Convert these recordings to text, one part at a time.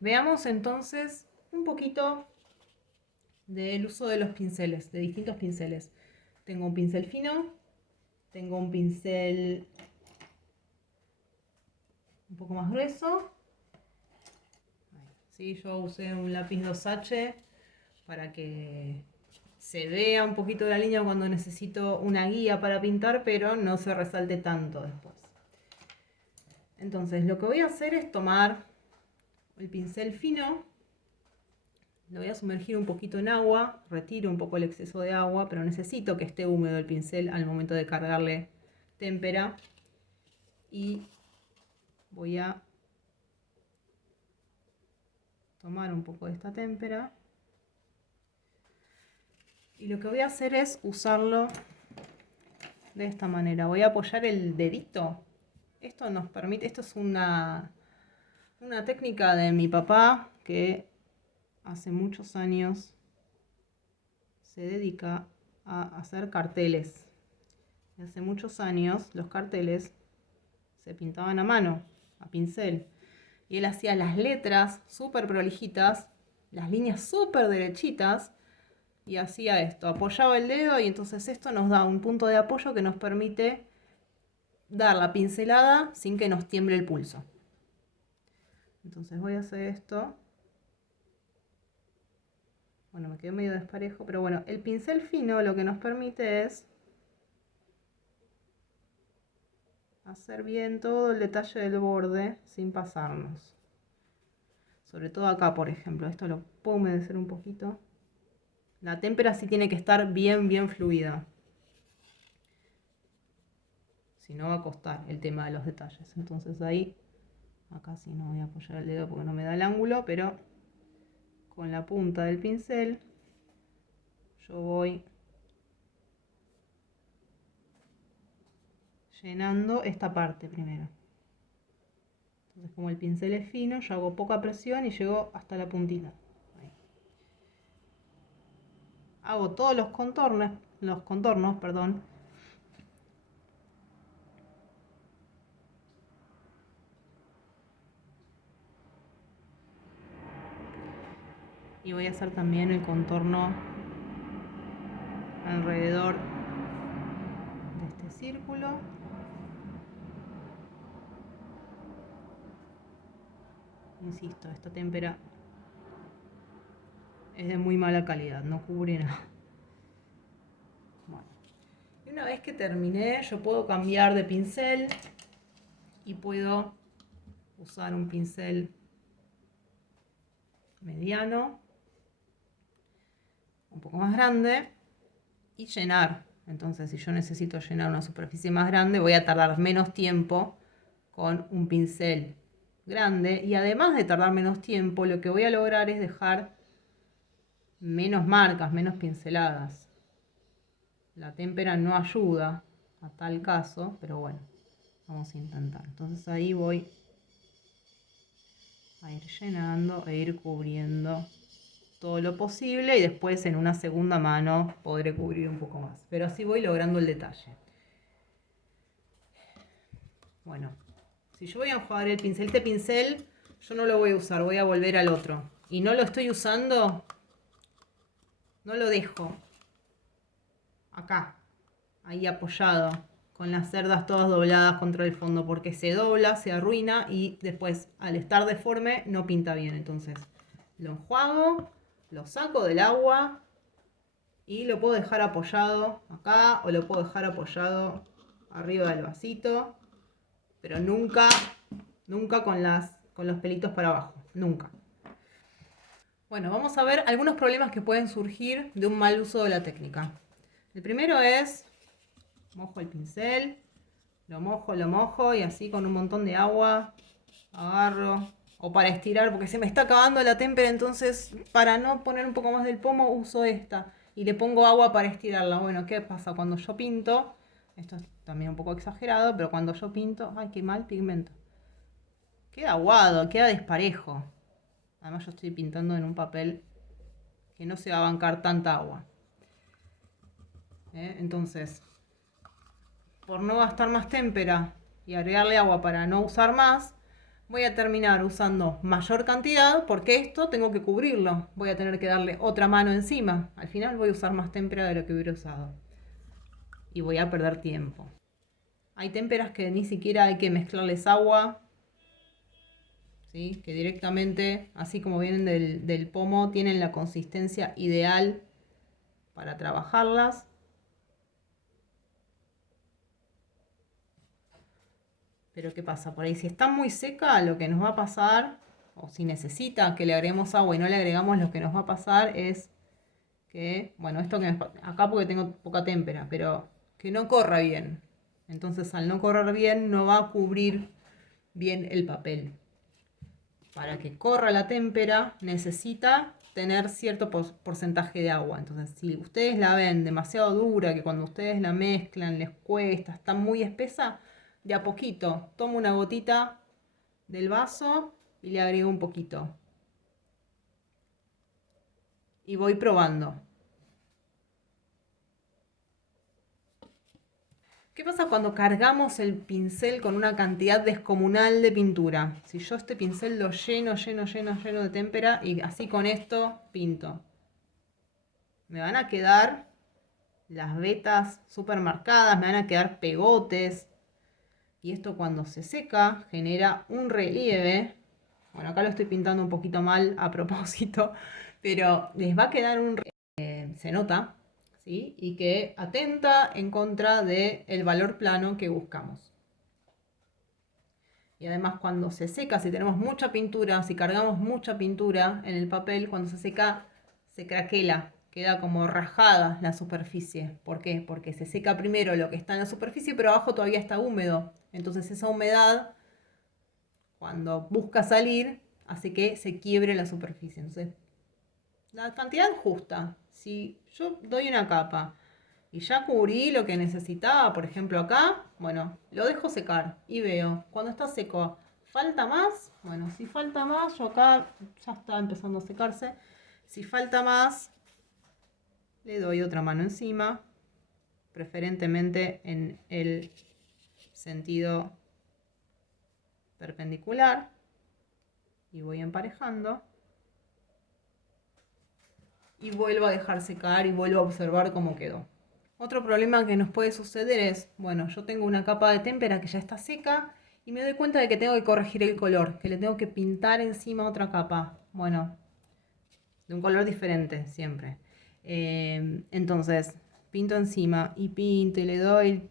Veamos entonces un poquito del uso de los pinceles, de distintos pinceles. Tengo un pincel fino, tengo un pincel un poco más grueso. Sí, yo usé un lápiz 2H para que se vea un poquito la línea cuando necesito una guía para pintar, pero no se resalte tanto después. Entonces lo que voy a hacer es tomar el pincel fino, lo voy a sumergir un poquito en agua, retiro un poco el exceso de agua, pero necesito que esté húmedo el pincel al momento de cargarle témpera. Y voy a tomar un poco de esta témpera. Y lo que voy a hacer es usarlo de esta manera. Voy a apoyar el dedito. Esto nos permite, esto es una técnica de mi papá que hace muchos años se dedica a hacer carteles. Hace muchos años los carteles se pintaban a mano, a pincel. Y él hacía las letras súper prolijitas, las líneas súper derechitas, y hacía esto, apoyaba el dedo y entonces esto nos da un punto de apoyo que nos permite dar la pincelada sin que nos tiemble el pulso. Entonces voy a hacer esto. Bueno, me quedó medio desparejo, pero bueno, el pincel fino lo que nos permite es hacer bien todo el detalle del borde sin pasarnos. Sobre todo acá, por ejemplo, esto lo puedo humedecer un poquito. La témpera sí tiene que estar bien fluida. Si no va a costar el tema de los detalles. Entonces ahí, acá sí no voy a apoyar el dedo porque no me da el ángulo, pero con la punta del pincel yo voy llenando esta parte primero. Entonces como el pincel es fino, yo hago poca presión y llego hasta la puntita. Ahí. Hago todos los contornos, perdón. Y voy a hacer también el contorno alrededor de este círculo. Insisto, esta témpera es de muy mala calidad, no cubre nada. Bueno. Y una vez que terminé, yo puedo cambiar de pincel y puedo usar un pincel mediano, un poco más grande, y llenar. Entonces, si yo necesito llenar una superficie más grande, voy a tardar menos tiempo con un pincel grande. Y además de tardar menos tiempo, lo que voy a lograr es dejar menos marcas, menos pinceladas. La témpera no ayuda a tal caso, pero bueno, vamos a intentar. Entonces ahí voy a ir llenando e ir cubriendo todo lo posible y después en una segunda mano podré cubrir un poco más. Pero así voy logrando el detalle. Bueno, si yo voy a enjuagar el pincel, este pincel yo no lo voy a usar, voy a volver al otro. Y no lo estoy usando, no lo dejo acá, ahí apoyado, con las cerdas todas dobladas contra el fondo, porque se dobla, se arruina y después al estar deforme no pinta bien. Entonces lo enjuago, lo saco del agua y lo puedo dejar apoyado acá o lo puedo dejar apoyado arriba del vasito, pero nunca con los pelitos para abajo, nunca. Bueno, vamos a ver algunos problemas que pueden surgir de un mal uso de la técnica. El primero es, mojo el pincel, lo mojo y así con un montón de agua agarro, o para estirar porque se me está acabando la témpera, entonces para no poner un poco más del pomo uso esta y le pongo agua para estirarla. Bueno, ¿qué pasa? Cuando yo pinto, esto es también un poco exagerado, pero cuando yo pinto, ay, qué mal pigmento, queda aguado, queda desparejo. Además yo estoy pintando en un papel que no se va a bancar tanta agua. Entonces, por no gastar más témpera y agregarle agua para no usar más, voy a terminar usando mayor cantidad porque esto tengo que cubrirlo. Voy a tener que darle otra mano encima. Al final voy a usar más témpera de lo que hubiera usado. Y voy a perder tiempo. Hay témperas que ni siquiera hay que mezclarles agua. ¿Sí? Que directamente, así como vienen del pomo, tienen la consistencia ideal para trabajarlas. Pero ¿qué pasa? Por ahí si está muy seca, lo que nos va a pasar, o si necesita que le agreguemos agua y no le agregamos, lo que nos va a pasar es que, bueno, esto que acá porque tengo poca témpera, pero que no corra bien. Entonces al no correr bien no va a cubrir bien el papel. Para que corra la témpera necesita tener cierto porcentaje de agua. Entonces si ustedes la ven demasiado dura, que cuando ustedes la mezclan les cuesta, está muy espesa, de a poquito tomo una gotita del vaso y le agrego un poquito. Y voy probando. ¿Qué pasa cuando cargamos el pincel con una cantidad descomunal de pintura? Si yo este pincel lo lleno de témpera y así con esto pinto. Me van a quedar las vetas súper marcadas, me van a quedar pegotes. Y esto cuando se seca genera un relieve. Bueno, acá lo estoy pintando un poquito mal a propósito, pero les va a quedar un relieve, se nota. ¿Sí? Y que atenta en contra del valor plano que buscamos. Y además cuando se seca, si tenemos mucha pintura, si cargamos mucha pintura en el papel, cuando se seca se craquela, queda como rajada la superficie. ¿Por qué? Porque se seca primero lo que está en la superficie, pero abajo todavía está húmedo. Entonces esa humedad, cuando busca salir, hace que se quiebre la superficie. Entonces, la cantidad justa. Si yo doy una capa y ya cubrí lo que necesitaba, por ejemplo acá, bueno, lo dejo secar y veo, cuando está seco, ¿falta más? Bueno, si falta más, yo acá ya está empezando a secarse. Si falta más, le doy otra mano encima, preferentemente en el sentido perpendicular, y voy emparejando. Y vuelvo a dejar secar y vuelvo a observar cómo quedó. Otro problema que nos puede suceder es, bueno, yo tengo una capa de témpera que ya está seca y me doy cuenta de que tengo que corregir el color, que le tengo que pintar encima otra capa. Bueno, de un color diferente siempre. Entonces, pinto encima y pinto y le doy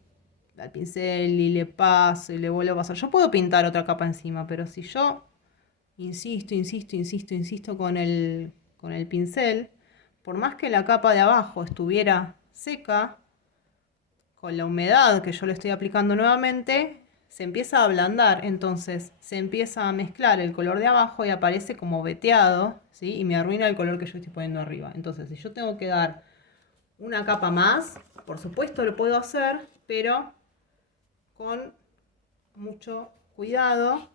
al pincel y le paso y le vuelvo a pasar. Yo puedo pintar otra capa encima, pero si yo insisto con el pincel, por más que la capa de abajo estuviera seca, con la humedad que yo le estoy aplicando nuevamente, se empieza a ablandar, entonces se empieza a mezclar el color de abajo y aparece como veteado, ¿sí? Y me arruina el color que yo estoy poniendo arriba. Entonces, si yo tengo que dar una capa más, por supuesto lo puedo hacer, pero con mucho cuidado.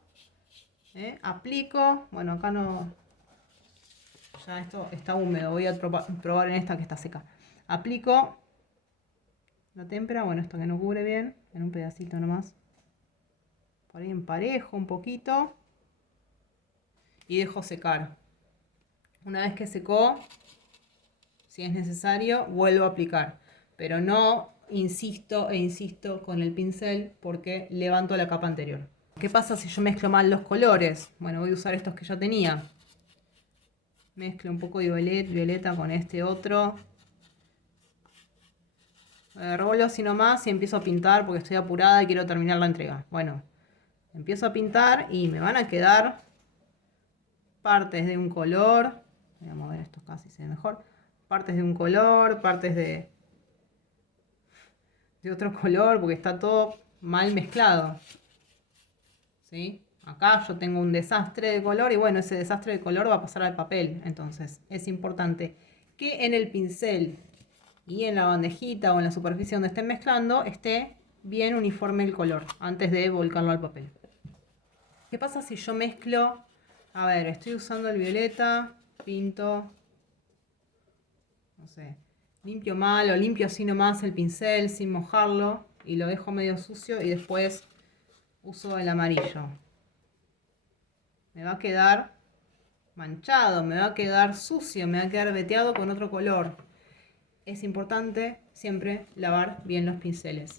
Aplico, bueno, acá no, ya esto está húmedo, voy a probar en esta que está seca. Aplico la témpera, bueno, esto que no cubre bien, en un pedacito nomás. Por ahí emparejo un poquito y dejo secar. Una vez que secó, si es necesario, vuelvo a aplicar, pero no insisto con el pincel porque levanto la capa anterior. ¿Qué pasa si yo mezclo mal los colores? Bueno, voy a usar estos que ya tenía. Mezclo un poco de violeta con este otro. Revuelvo así nomás y empiezo a pintar porque estoy apurada y quiero terminar la entrega. Bueno, empiezo a pintar y me van a quedar partes de un color. Voy a mover esto casi se ve mejor. Partes de un color, partes de otro color porque está todo mal mezclado. ¿Sí? Acá yo tengo un desastre de color y bueno, ese desastre de color va a pasar al papel. Entonces es importante que en el pincel y en la bandejita o en la superficie donde estén mezclando esté bien uniforme el color antes de volcarlo al papel. ¿Qué pasa si yo mezclo? A ver, estoy usando el violeta, pinto, no sé, limpio mal o limpio así nomás el pincel sin mojarlo y lo dejo medio sucio y después uso el amarillo. me va a quedar manchado, me va a quedar sucio, me va a quedar veteado con otro color. Es importante siempre lavar bien los pinceles.